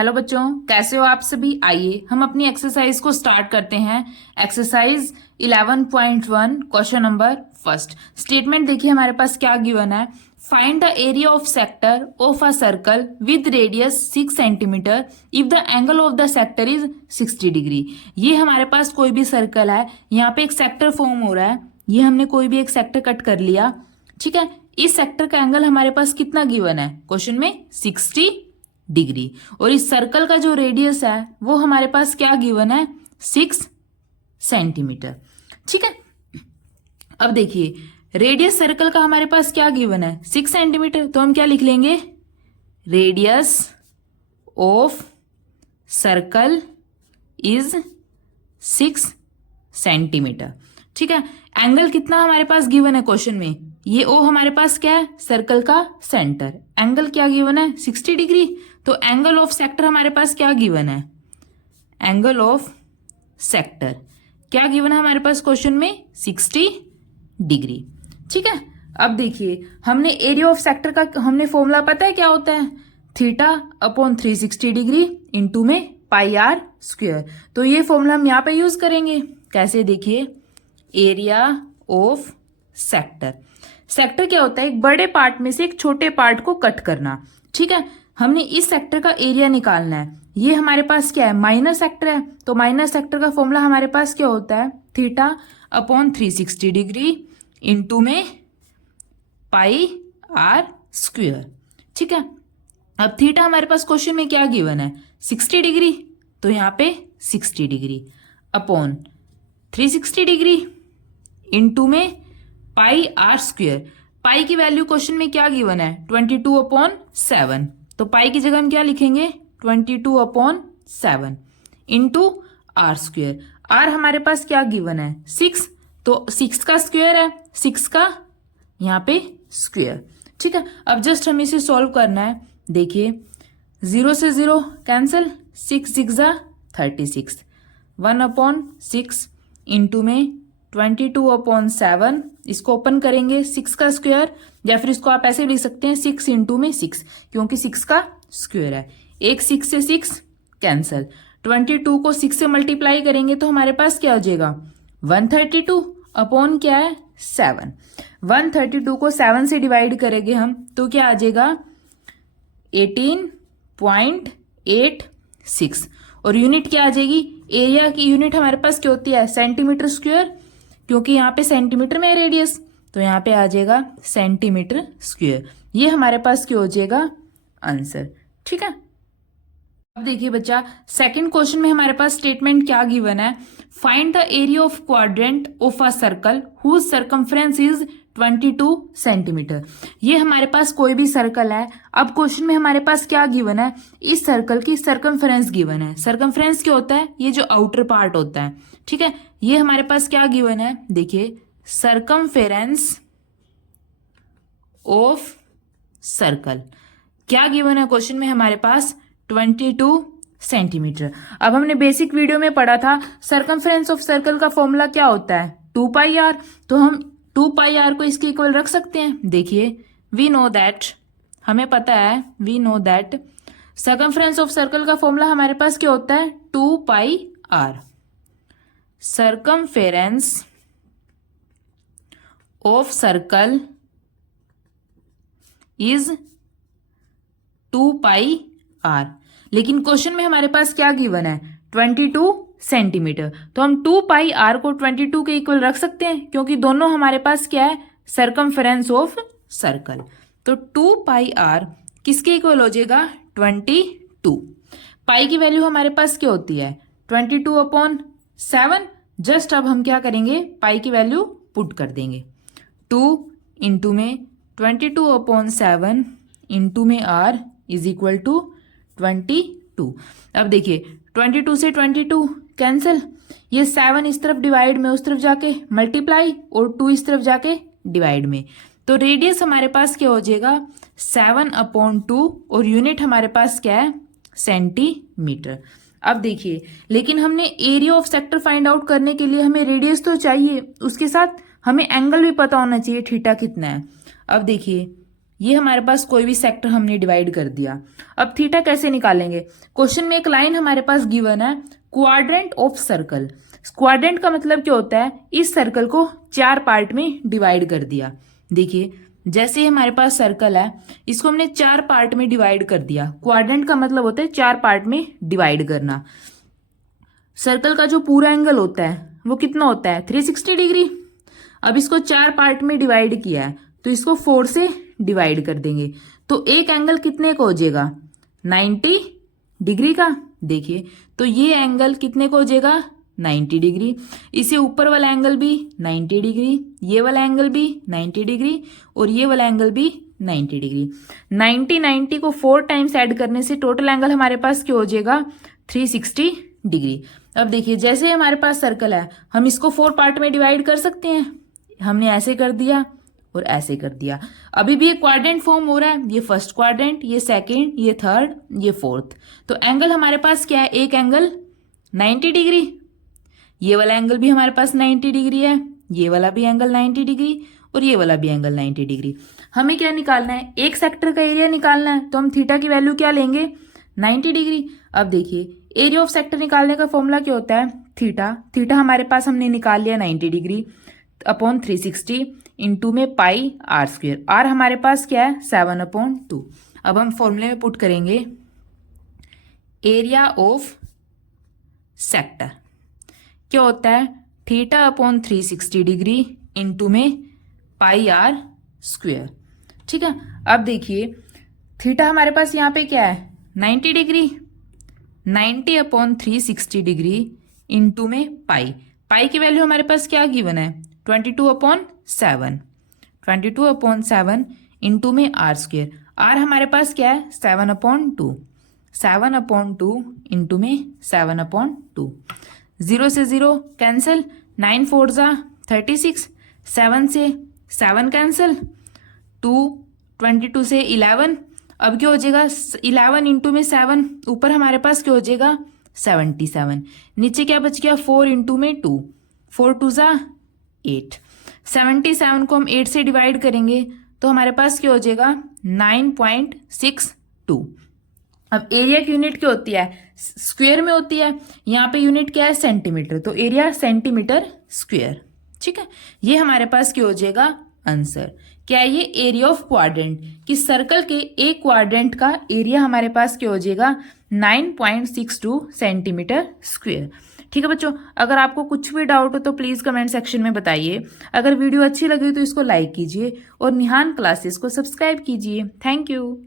Hello बच्चों, कैसे हो आप सभी। आइए हम अपनी एक्सरसाइज को स्टार्ट करते हैं। Exercise 11.1 question number first. Statement देखिए हमारे पास क्या गिवन है। Find the area of sector of a circle with radius 6 centimetre if the angle of the sector is 60 degree. ये हमारे पास कोई भी सर्कल है, यहाँ पे एक सेक्टर फॉर्म हो रहा है। ये हमने कोई भी एक सेक्टर कट कर लिया, ठीक है। इस सेक्टर का एंगल हमारे पास कितना गिवन है क्वेश्चन में, 60 डिग्री। और इस सर्कल का जो रेडियस है वो हमारे पास क्या गिवन है, 6 सेंटीमीटर, ठीक है। अब देखिए रेडियस सर्कल का हमारे पास क्या गिवन है, 6 सेंटीमीटर। तो हम क्या लिख लेंगे, radius of circle is 6 centimetre, ठीक है। एंगल कितना हमारे पास गिवन है क्वेश्चन में, ये ओ हमारे पास क्या है, सर्कल का सेंटर। एंगल क्या गिवन है, 60 डिग्री। तो एंगल ऑफ सेक्टर हमारे पास क्या गिवन है, एंगल ऑफ सेक्टर क्या गिवन है हमारे पास क्वेश्चन में, 60 डिग्री, ठीक है। अब देखिए हमने एरिया ऑफ सेक्टर का हमने फॉर्मूला पता है क्या होता है, थीटा अपॉन 360 डिग्री इंटू में पाई आर स्क्वायर। तो ये फॉर्मूला हम यहाँ पे यूज करेंगे। कैसे, देखिए एरिया ऑफ सेक्टर। सेक्टर क्या होता है, एक बड़े पार्ट में से एक छोटे पार्ट को कट करना, ठीक है। हमने इस सेक्टर का एरिया निकालना है। ये हमारे पास क्या है, माइनर सेक्टर है। तो माइनर सेक्टर का फॉर्मूला हमारे पास क्या होता है, थीटा अपॉन 360 डिग्री इंटू में पाई आर स्क्वायर, ठीक है। अब थीटा हमारे पास क्वेश्चन में क्या गिवन है, 60 डिग्री। तो यहाँ पे 60 डिग्री अपॉन 360 डिग्री इंटू में पाई आर स्क्वायर। पाई की वैल्यू क्वेश्चन में क्या गिवन है, 22/7। तो पाई की जगह हम क्या लिखेंगे, 22/7 इंटू आर स्क्वायर। आर हमारे पास क्या गिवन है, 6। तो 6 का स्क्वायर है, 6 का यहाँ पे स्क्वायर, ठीक है। अब जस्ट हमें इसे सॉल्व करना है। देखिए 0 से 0 कैंसिल, 6 6 जा 36, 1/6 इंटू में 22/7। इसको ओपन करेंगे, 6 का स्क्वायर, या फिर इसको आप ऐसे लिख सकते हैं 6 इंटू में 6, क्योंकि 6 का स्क्वायर है। एक 6 से 6 कैंसल, 22 को 6 से मल्टीप्लाई करेंगे तो हमारे पास क्या हो जाएगा, 132 अपॉन क्या है, 7। 132 को 7 से डिवाइड करेंगे हम तो क्या आ जाएगा, 18.86। और यूनिट क्या आ जाएगी, एरिया की यूनिट हमारे पास क्या होती है, सेंटीमीटर स्क्वायर, क्योंकि यहाँ पे सेंटीमीटर में रेडियस। तो यहाँ पे आ जाएगा सेंटीमीटर स्क्वायर। ये हमारे पास क्या हो जाएगा, आंसर, ठीक है। अब देखिए बच्चा, सेकंड क्वेश्चन में हमारे पास स्टेटमेंट क्या गिवन है, find the area of quadrant of a circle whose circumference is 22 centimetre. ये हमारे पास कोई भी सर्कल है। अब क्वेश्चन में हमारे पास क्या गिवन है, इस सर्कल की सर्कमफ्रेंस गिवन है। सर्कमफ्रेंस क्या होता है, ये जो आउटर पार्ट होता है, ठीक है। ये हमारे पास क्या गिवन है, देखिए सर्कमफेरेंस ऑफ सर्कल क्या गिवन है क्वेश्चन में हमारे पास, 22 सेंटीमीटर। अब हमने बेसिक वीडियो में पढ़ा था सर्कमफ्रेंस ऑफ सर्कल का फॉर्मूला क्या होता है, 2πr। तो हम 2πr को इसके इक्वल रख सकते हैं। देखिए वी नो दैट, हमें पता है, we know that circumference of circle का फॉर्मूला हमारे पास क्या होता है, 2πr। Circumference of circle is 2πr। लेकिन क्वेश्चन में हमारे पास क्या गिवन है, 22 सेंटीमीटर। तो हम 2πr को 22 के इक्वल रख सकते हैं, क्योंकि दोनों हमारे पास क्या है, सर्कमफेरेंस ऑफ सर्कल। तो 2πr किसके इक्वल हो जाएगा, 22। पाई की वैल्यू हमारे पास क्या होती है, 22/7। जस्ट अब हम क्या करेंगे, पाई की वैल्यू पुट कर देंगे, 2 इंटू में 22/7 इंटू में r इज इक्वल टू 22। अब देखिए 22 से 22 कैंसिल, ये 7 इस तरफ डिवाइड में, उस तरफ जाके मल्टीप्लाई, और 2 इस तरफ जाके डिवाइड में। तो रेडियस हमारे पास क्या हो जाएगा, 7/2, और यूनिट हमारे पास क्या है, सेंटीमीटर। अब देखिए, लेकिन हमने area of sector find out करने के लिए हमें रेडियस तो चाहिए, उसके साथ हमें एंगल भी पता होना चाहिए थीटा कितना है। अब देखिए ये हमारे पास कोई भी सेक्टर हमने डिवाइड कर दिया। अब थीटा कैसे निकालेंगे? क्वेश्चन में एक लाइन हमारे पास गिवन है, क्वाड्रेंट ऑफ सर्कल। क्वाड्रेंट का मतलब क्या होता है? इस सर्कल को 4 पार्ट में डिवाइड कर दिया। देखिए जैसे हमारे पास सर्कल है, इसको हमने 4 पार्ट में डिवाइड कर दिया। क्वाड्रेंट का मतलब होता है 4 पार्ट में डिवाइड करना। सर्कल का जो पूरा एंगल होता है वो कितना होता है? 360 डिग्री। अब इसको 4 पार्ट में डिवाइड किया है तो इसको 4 से डिवाइड कर देंगे, तो एक एंगल कितने का हो जाएगा? 90 डिग्री का। देखिए तो ये एंगल कितने का हो जाएगा? 90 डिग्री। इसे ऊपर वाला एंगल भी 90 डिग्री, ये वाला एंगल भी 90 डिग्री और ये वाला एंगल भी 90 डिग्री। 90 को 4 टाइम्स ऐड करने से टोटल एंगल हमारे पास क्या हो जाएगा? 360 डिग्री। अब देखिए जैसे हमारे पास सर्कल है, हम इसको 4 पार्ट में डिवाइड कर सकते हैं। हमने ऐसे कर दिया और ऐसे कर दिया। अभी भी एक क्वाड्रेंट फॉर्म हो रहा है, ये फर्स्ट क्वाड्रेंट, ये सेकंड, ये थर्ड, ये फोर्थ। तो एंगल हमारे पास क्या है? एक एंगल 90 डिग्री, ये वाला एंगल भी हमारे पास 90 डिग्री है, ये वाला भी एंगल 90 डिग्री और ये वाला भी एंगल 90 डिग्री। हमें क्या निकालना है? एक सेक्टर का एरिया निकालना है, तो हम थीटा की वैल्यू क्या लेंगे? 90 डिग्री। अब देखिए एरिया ऑफ सेक्टर निकालने का फॉर्मूला क्या होता है? थीटा। थीटा हमारे पास हमने निकाल लिया 90 डिग्री अपॉन 360 इंटू में पाई आर स्क्वेयर। आर हमारे पास क्या है? 7/2। अब हम फॉर्मूले में पुट करेंगे एरिया ऑफ सेक्टर क्या होता है? थीटा अपॉन 360 डिग्री इंटू में पाई आर स्क्वेयर। ठीक है। अब देखिए थीटा हमारे पास यहाँ पे क्या है? 90 डिग्री। 90 अपॉन 360 डिग्री इंटू में पाई। पाई की वैल्यू हमारे पास क्या गिवन है? 22/7। 22/7 इंटू में आर स्क्वेयर। आर हमारे पास क्या है? 7/2। 7/2 इंटू में 7/2। 0 से 0 कैंसिल, 9 4 जा 36, 7 से 7 कैंसिल, 2 22 से 11। अब क्या हो जाएगा? 11 इंटू में 7, ऊपर हमारे पास क्या हो जाएगा? 77। नीचे क्या बच गया? 4 इंटू में 2, 4 2 जा 8। 77 को हम 8 से डिवाइड करेंगे तो हमारे पास क्या हो जाएगा? 9.62। अब एरिया की यूनिट क्या होती है? स्क्वायर में होती है। यहाँ पे यूनिट क्या है? सेंटीमीटर, तो एरिया सेंटीमीटर स्क्वायर। ठीक है, ये हमारे पास क्या हो जाएगा? आंसर क्या है? ये एरिया ऑफ क्वाड्रेंट, कि सर्कल के एक क्वाड्रेंट का एरिया हमारे पास क्या हो जाएगा? 9.62 सेंटीमीटर स्क्वायर। ठीक है बच्चों, अगर आपको कुछ भी डाउट हो तो प्लीज कमेंट सेक्शन में बताइए। अगर वीडियो अच्छी लगी तो इसको लाइक कीजिए और निहान क्लासेस को सब्सक्राइब कीजिए। Thank you.